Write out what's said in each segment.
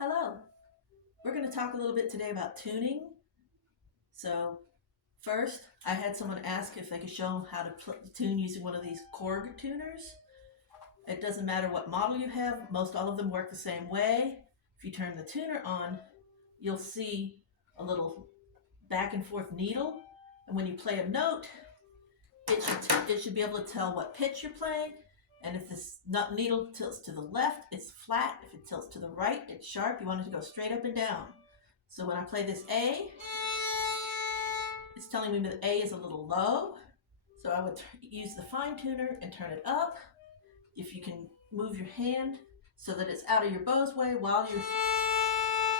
Hello. We're going to talk a little bit today about tuning. So first, I had someone ask if they could show them how to tune using one of these Korg tuners. It doesn't matter what model you have. Most all of them work the same way. If you turn the tuner on, you'll see a little back and forth needle. And when you play a note, it should be able to tell what pitch you're playing. And if this needle tilts to the left, it's flat. If it tilts to the right, it's sharp. You want it to go straight up and down. So when I play this A, it's telling me that A is a little low. So I would use the fine tuner and turn it up. If you can move your hand so that it's out of your bow's way while you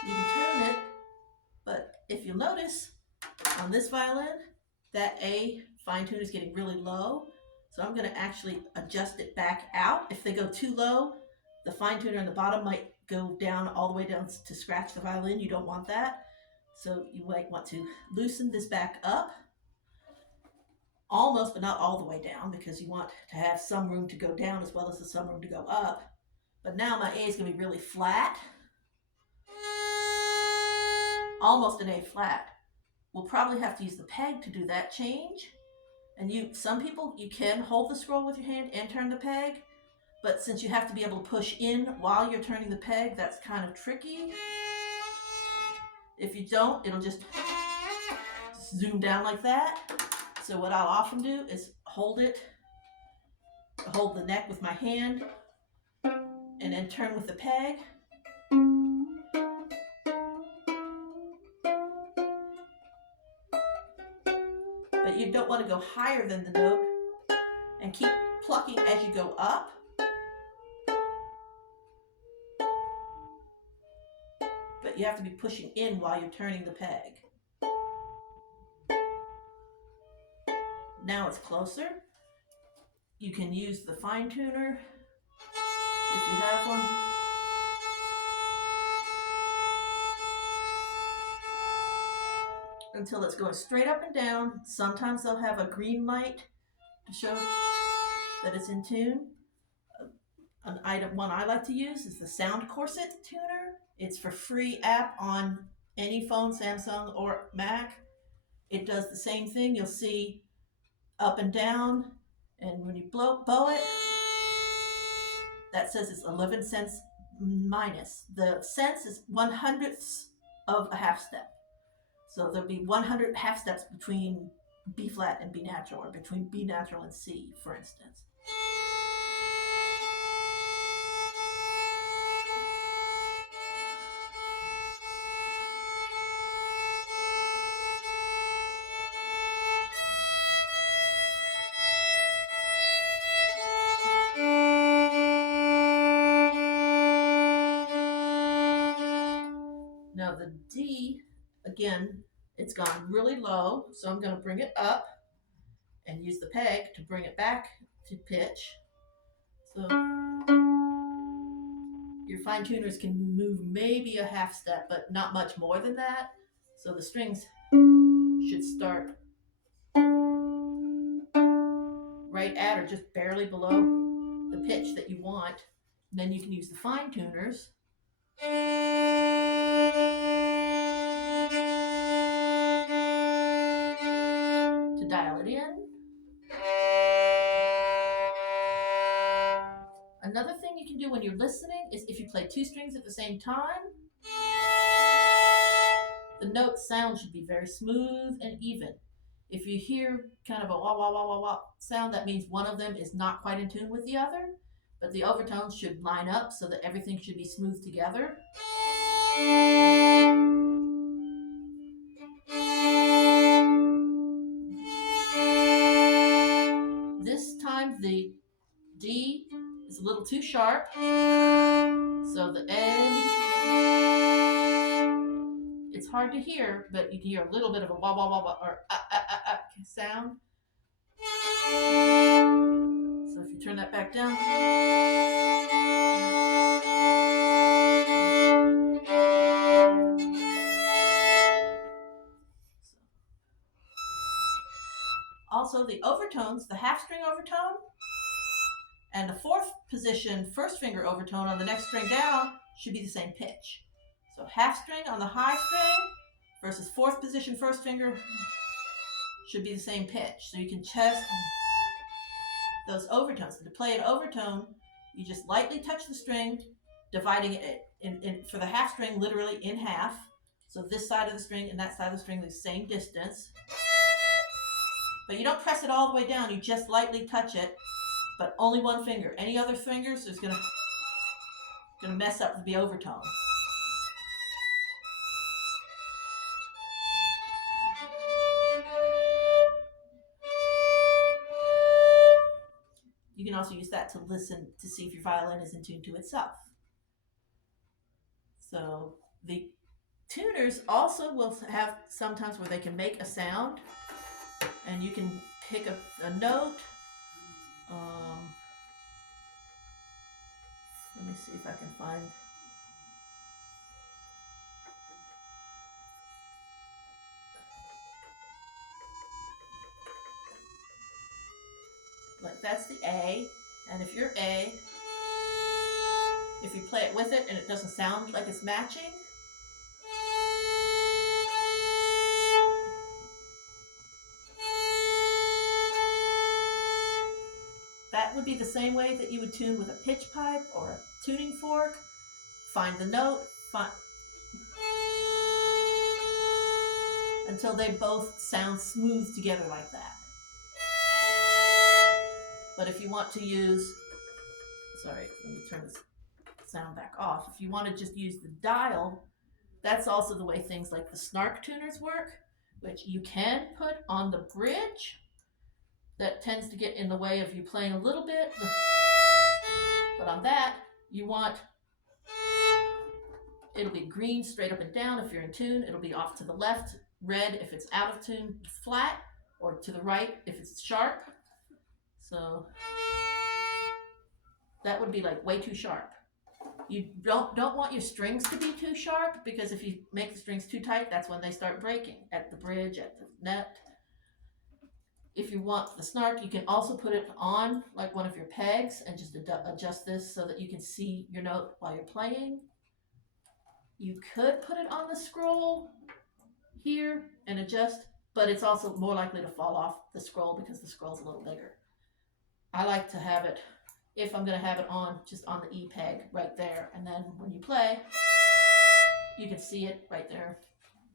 can turn it. But if you'll notice, on this violin, that A fine tuner is getting really low. So I'm going to actually adjust it back out. If they go too low, the fine tuner on the bottom might go down all the way down to scratch the violin. You don't want that. So you might want to loosen this back up, almost, but not all the way down, because you want to have some room to go down as well as some room to go up. But now my A is going to be really flat, almost an A flat. We'll probably have to use the peg to do that change. And some people, you can hold the scroll with your hand and turn the peg, but since you have to be able to push in while you're turning the peg, that's kind of tricky. If you don't, it'll just zoom down like that. So what I'll often do is hold the neck with my hand, and then turn with the peg. But you don't want to go higher than the note, and keep plucking as you go up. But you have to be pushing in while you're turning the peg. Now it's closer. You can use the fine tuner if you have one. Until it's going straight up and down. Sometimes they'll have a green light to show that it's in tune. One I like to use is the Soundcorset tuner. It's for free app on any phone, Samsung or Mac. It does the same thing. You'll see up and down, and when you bow it, that says it's 11 cents minus. The cents is 1/100th of a half step. So there'll be 100 half steps between B flat and B natural, or between B natural and C, for instance. Now the D, again, it's gone really low, so I'm going to bring it up and use the peg to bring it back to pitch. So your fine tuners can move maybe a half step, but not much more than that. So the strings should start right at or just barely below the pitch that you want. And then you can use the fine tuners to dial it in. Another thing you can do when you're listening is if you play two strings at the same time, the note sound should be very smooth and even. If you hear kind of a wah wah wah wah wah sound, that means one of them is not quite in tune with the other, but the overtones should line up so that everything should be smooth together. This time the D is a little too sharp, so the end, it's hard to hear, but you can hear a little bit of a wah wah wah wah or sound. So if you turn that back down, also the overtones, the half string overtone and the fourth position first finger overtone on the next string down should be the same pitch. So half string on the high string versus fourth position first finger should be the same pitch. So you can test those overtones. So to play an overtone, you just lightly touch the string, dividing it for the half string literally in half. So this side of the string and that side of the string the same distance. But you don't press it all the way down, you just lightly touch it, but only one finger. Any other fingers is gonna mess up the overtone. You can also use that to listen to see if your violin is in tune to itself. So the tuners also will have sometimes where they can make a sound and you can pick a note. Let me see if I can find. Like that's the A, and if you're A, if you play it with it and it doesn't sound like it's matching, that would be the same way that you would tune with a pitch pipe or a tuning fork. Find the note, until they both sound smooth together like that. But if you want to use, sorry, let me turn this sound back off. If you want to just use the dial, that's also the way things like the snark tuners work, which you can put on the bridge. That tends to get in the way of you playing a little bit. But on that, you want, it'll be green straight up and down if you're in tune. It'll be off to the left, red if it's out of tune, flat, or to the right if it's sharp. So that would be like way too sharp. You don't want your strings to be too sharp, because if you make the strings too tight, that's when they start breaking at the bridge, at the net. If you want the snark, you can also put it on like one of your pegs and just adjust this so that you can see your note while you're playing. You could put it on the scroll here and adjust, but it's also more likely to fall off the scroll because the scroll's a little bigger. I like to have it, if I'm going to have it on, just on the E peg right there. And then when you play, you can see it right there.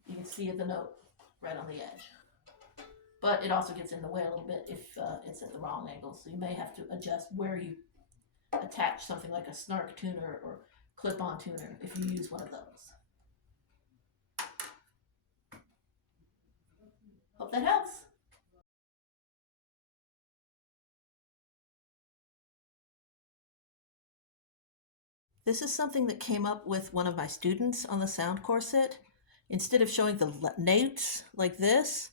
You can see the note right on the edge. But it also gets in the way a little bit if it's at the wrong angle. So you may have to adjust where you attach something like a snark tuner or clip-on tuner if you use one of those. Hope that helps. This is something that came up with one of my students on the Soundcorset. Instead of showing the notes like this,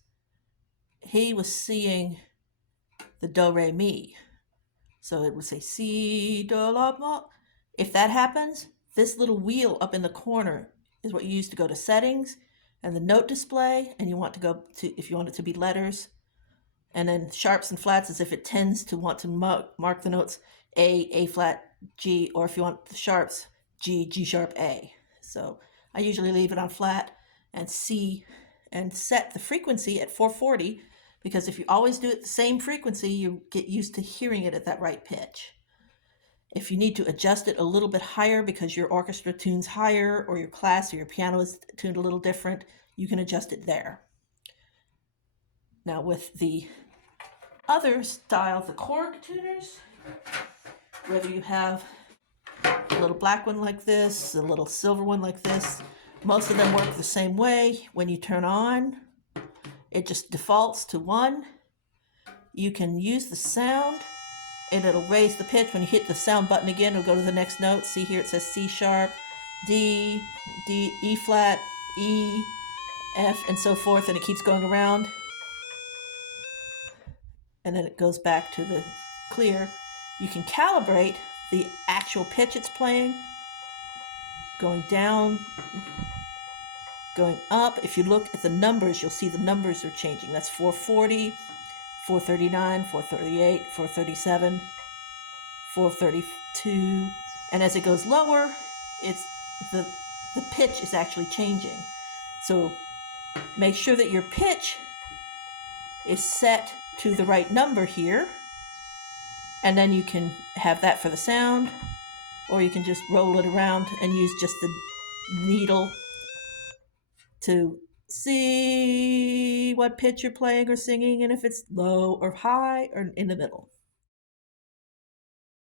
he was seeing the do, re, mi. So it would say si, do, la, ma. If that happens, this little wheel up in the corner is what you use to go to settings and the note display, and you want to go to, if you want it to be letters, and then sharps and flats as if it tends to want to mark the notes A flat, G, or if you want the sharps, G, G sharp, A. So I usually leave it on flat and C and set the frequency at 440, because if you always do it the same frequency, you get used to hearing it at that right pitch. If you need to adjust it a little bit higher because your orchestra tunes higher or your class or your piano is tuned a little different, you can adjust it there. Now with the other style, the Korg tuners, whether you have a little black one like this, a little silver one like this, most of them work the same way. When you turn on, it just defaults to 1. You can use the sound and it'll raise the pitch. When you hit the sound button again, it'll go to the next note. See here it says C sharp, D, E flat, E, F, and so forth, and it keeps going around. And then it goes back to the clear. You can calibrate the actual pitch it's playing, going down, going up. If you look at the numbers, you'll see the numbers are changing. That's 440, 439, 438, 437, 432. And as it goes lower, it's the the pitch is actually changing. So make sure that your pitch is set to the right number here, and then you can have that for the sound, or you can just roll it around and use just the needle to see what pitch you're playing or singing, and if it's low or high or in the middle.